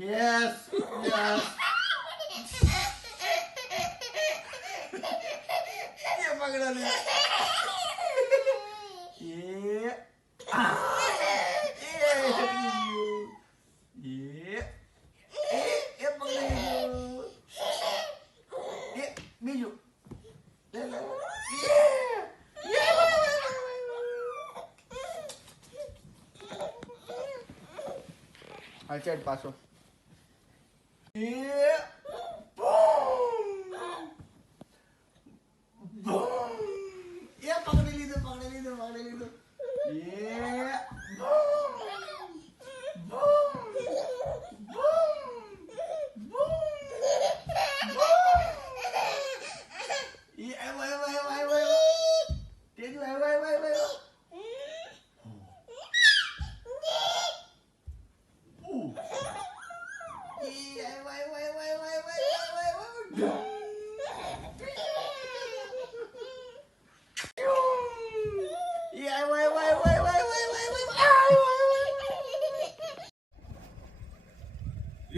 Yes, yes. Ia pra grande Yeah. Yeah. Yeah. Ia pra graninha. Yeah. Milho. Yeah. I'll check paso. E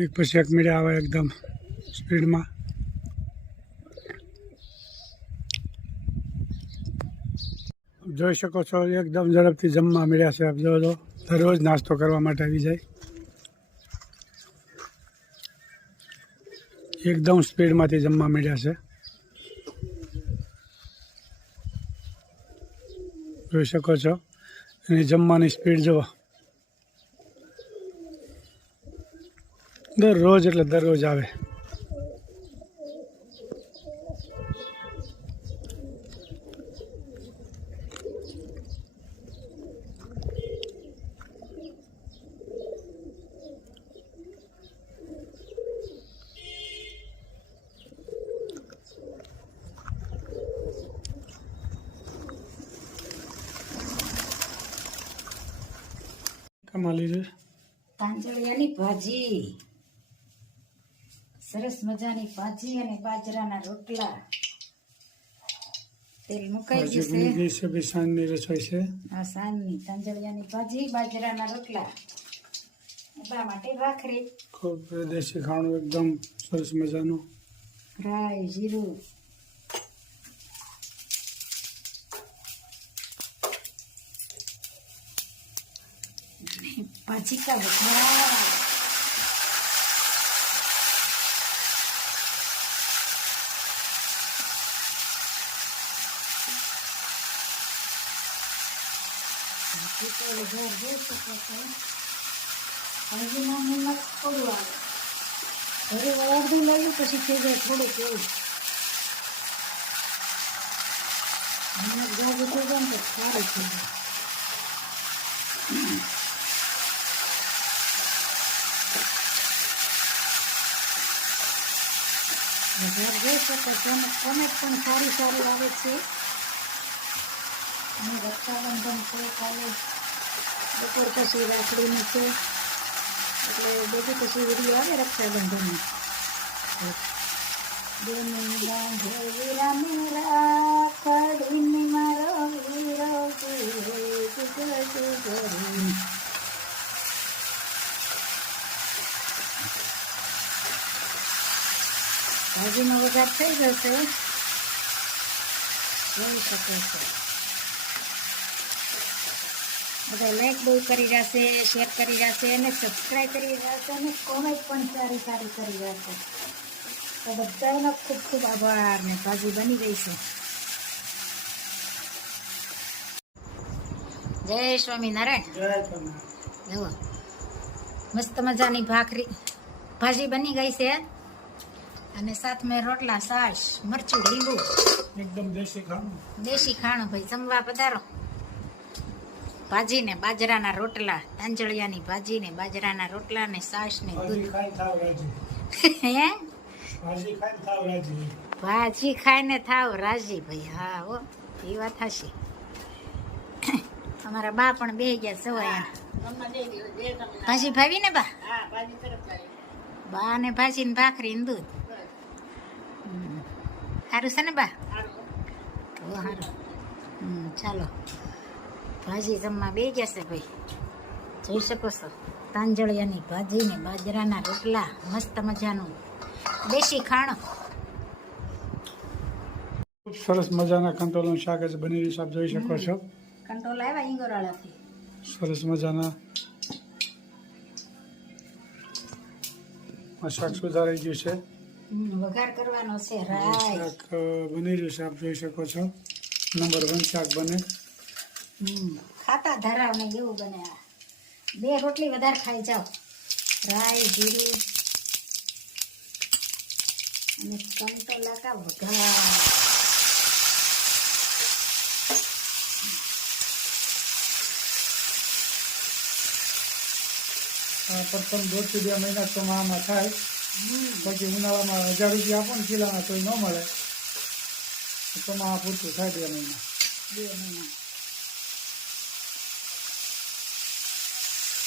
એક પછી એક media આવે એકદમ સ્પીડમાં. જોઈ શકો છો, એકદમ ઝડપથી જમવા મળ્યા છે જો દરરોજ નાસ્તો કરવા માટે આવી જાય. એકદમ સ્પીડમાંથી જમવા મળ્યા છે. જોઈ શકો છો. એની જમવાની સ્પીડ જુઓ. દરરોજ એટલે દરરોજ આવે. કમાલી છે? તાંજળિયાની ભાજી. સરસ મજાની ભાજી અને બાજરાના રોટલા. તેલ મુકાઈ ગયું છે બી સાંજની રસોઈ છે. આ સાંજની તાંજળિયાની ભાજી બાજરાના રોટલા. એટલા માટે ભાખરી ખૂબ દેશી ખાણું એકદમ સરસ મજાનું. રાઈ જીરું. ભાજી કા વઘાર ભાજી કા વઘાર જોઈ શકો છો ભાજીમાં નિમક થોડું આવે ઘરે અડધું લાવ્યું પછી થઈ જાય થોડુંક એવું જાજુ થઈ જાય તો સારું થઈ જાય વઘાર જોઈ શકો છો અને કોમેન્ટ પણ સારી સારી આવે છે અને રક્ષાબંધન છે કાલે બપોર પછી રાખડીની છે એટલે બધું પછી વીડિયો આવે રક્ષાબંધનની બેની બાંધે રાખડીને મારો વીરો ગીત ગજુ ગરી. ભાજીનો વઘાર થઈ ગયો છે જોઈ શકો છો બધા લાઈક બહુ કરી રહ્યા છે શેર કરી રહ્યા છે અને સબસ્ક્રાઈબ કરી રહ્યા છે અને કોમેન્ટ પણ સારી સારી કરી રહ્યા છે. તો બધાનો ખૂબ ખૂબ આભાર ને ભાજી બની ગઈ છે. જય સ્વામિનારાયણ. જય જુઓ મસ્ત મજાની ભાખરી ભાજી બની ગઈ છે. અને સાથ મેં રોટલા સાસ મરચું લીંબુ. એકદમ દેશી ખાણું. દેશી ખાણું ભાઈ જમવા પધારો. ભાજી ને બાજરાના રોટલા તાંજળિયાની ભાજી ને બાજરાના રોટલા ને સાસ ને દૂધ. ખાઈને થાવ રાજી. હે? ભાજી ખાઈને થાવ રાજી. થાવ રાજી ભાઈ. હા હો એ વાત હશે અમારા બા પણ બે ગયા સવાયા ભાજી ભાવી ને બા? બા ને ભાજી ને ભાખરી ને દૂધ. હમ. સારું છે ને બા? તો સારું ચાલો. ભાજી જમવા બે જશે ભાઈ. જોઈ શકો છો. તાંજળિયાની ભાજી ને બાજરાના રોટલા મસ્ત મજાનું. દેશી ખાણું. ખૂબ સરસ મજાના કંટ્રોલનું શાક જ બની રહ્યું છે આપ જોઈ શકો છો. કંટ્રોલ આવ્યા ઈંગોરાળાથી. સરસ મજાના. આ શાક સુધારાઈ ગયું છે. વઘાર કરવાનો છે રાઈ શાક બની રહ્યું છે આપ જોઈ શકો છો. નંબર વન શાક બને. ખાતા ધરાવ ને એવું બને આ. બે રોટલી વધારે ખાઈ જાઓ. રાય જીરું અને કંટોલા કા વઘાર. પ્રથમ દોઢથી બે મહિના ચોમાસામાં થાય. પછી ઉનાળામાં હજાર રૂપિયા આપો ને કિલોના તોય ન મળે. ચોમાસા પૂરતું થાય બે મહિના. બે મહિના.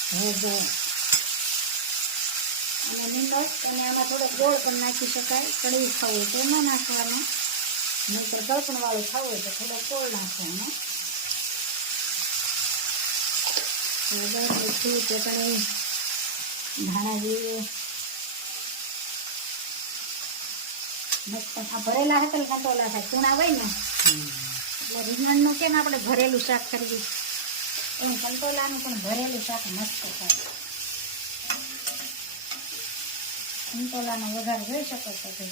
હવે અને નિમક અને આમાં થોડો ગોળ પણ નાખી શકાય કડવી ખાવું હોય તો એમાં નાખવાનો. નહીં તો વાળું ખાવું હોય તો થોડો ગોળ નાખવાનો. બધું ચટણી ધાણા જીરું મસ્ત આ ભરેલા હતા કંટોલા થાય ચૂણા હોય ને એટલે રીંગણનું કેમ આપણે ભરેલું શાક કરવું એમ કંટોલાનું પણ ભરેલું શાક મસ્ત થાય. કંટોલાનો વઘાર જોઈ શકો છો તમે.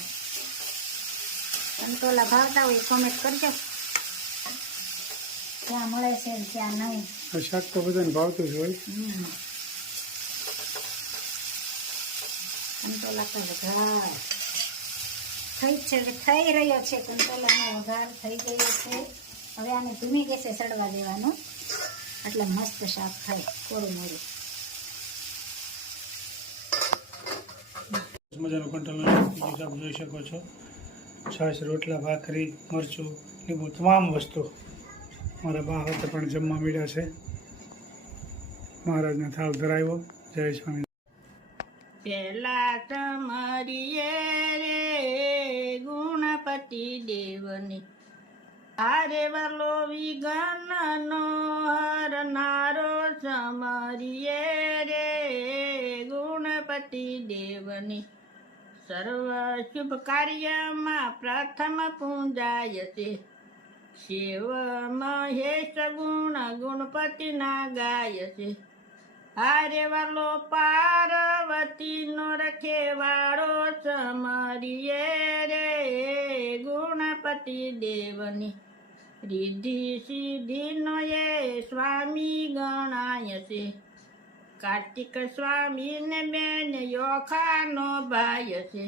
કંટોલા ભાવતા હોય કોમેન્ટ કરજો. ક્યાં મળે છે ક્યાં નહીં. શાક તો બધાને ભાવતું જ હોય. હમ. કંટોલા તો વઘાર. થઈ છે થઈ રહ્યો છે. કંટોલાનો વઘાર થઈ ગયો છે. હવે આને ધીમી ગેસે સડવા દેવાનું. એટલે મસ્ત શાક થાય થોડું મોડું મજાનું કંટ્રોલ આપ જોઈ શકો છો. છાશ રોટલા ભાખરી મરચું લીંબુ તમામ વસ્તુ મારા બા વખતે પણ જમવા મળ્યા છે. મહારાજને થાળ ધરાવ્યો. જય સ્વામી. પેલા તમારી રે ગુણપતિ દેવની. આરે વાલો વિઘ્નનો હરનારો સમરીએ રે ગુણપતિ દેવની. સર્વ શુભ કાર્યમાં પ્રથમ પૂજાય છે. શિવ મહેશ ગુણ ગુણપતિના ગાય છે. હારે વાલો પાર્વતી નો રખેવાળો સમરીએ રે ગુણપતિ દેવની. રિદ્ધિ સિદ્ધિ નો એ સ્વામી ગણાય છે કાર્તિક સ્વામી ને બેન યોખાનો ભાઈ છે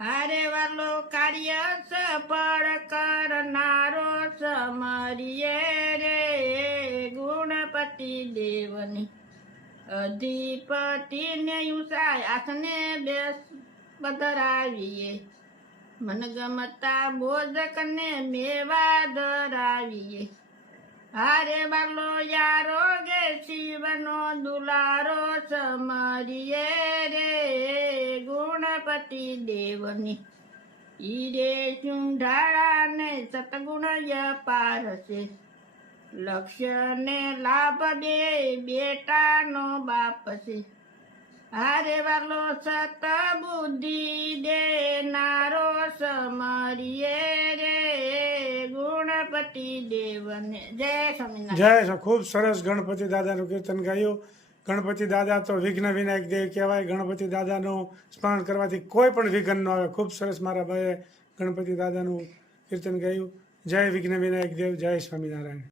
હારે વાલો કાર્ય સફળ કરનારો સમરીએ રે ગુણપતિ દેવની. અધિપતિને યુસાય આસને બેસ પધરાવીએ. મનગમતા બોધકને મેવા ધરાવીએ. હારે બાલો યારો ગે શિવનો દુલારો સમરીએ રે ગુણપતિ દેવની. ઈરે ચુંઢાળાને સતગુણ પારસે છે લક્ષ્ય ને લાભ દે બેટાનો બાપ છે હારે વાલો સત બુદ્ધિ દેનારો સમરીએ રે. ગુણપતિ દેવને. જય સ્વામિનારાયણ. જય ખૂબ સરસ ગણપતિ દાદાનું કીર્તન ગાયું. ગણપતિ દાદા તો વિઘ્ન વિનાયક દેવ કહેવાય. ગણપતિ દાદાનું સ્મરણ કરવાથી કોઈ પણ વિઘ્ન ન આવે. ખૂબ સરસ મારા ભાઈએ ગણપતિ દાદાનું કીર્તન ગાયું. જય વિઘ્ન વિનાયક દેવ, જય સ્વામિનારાયણ.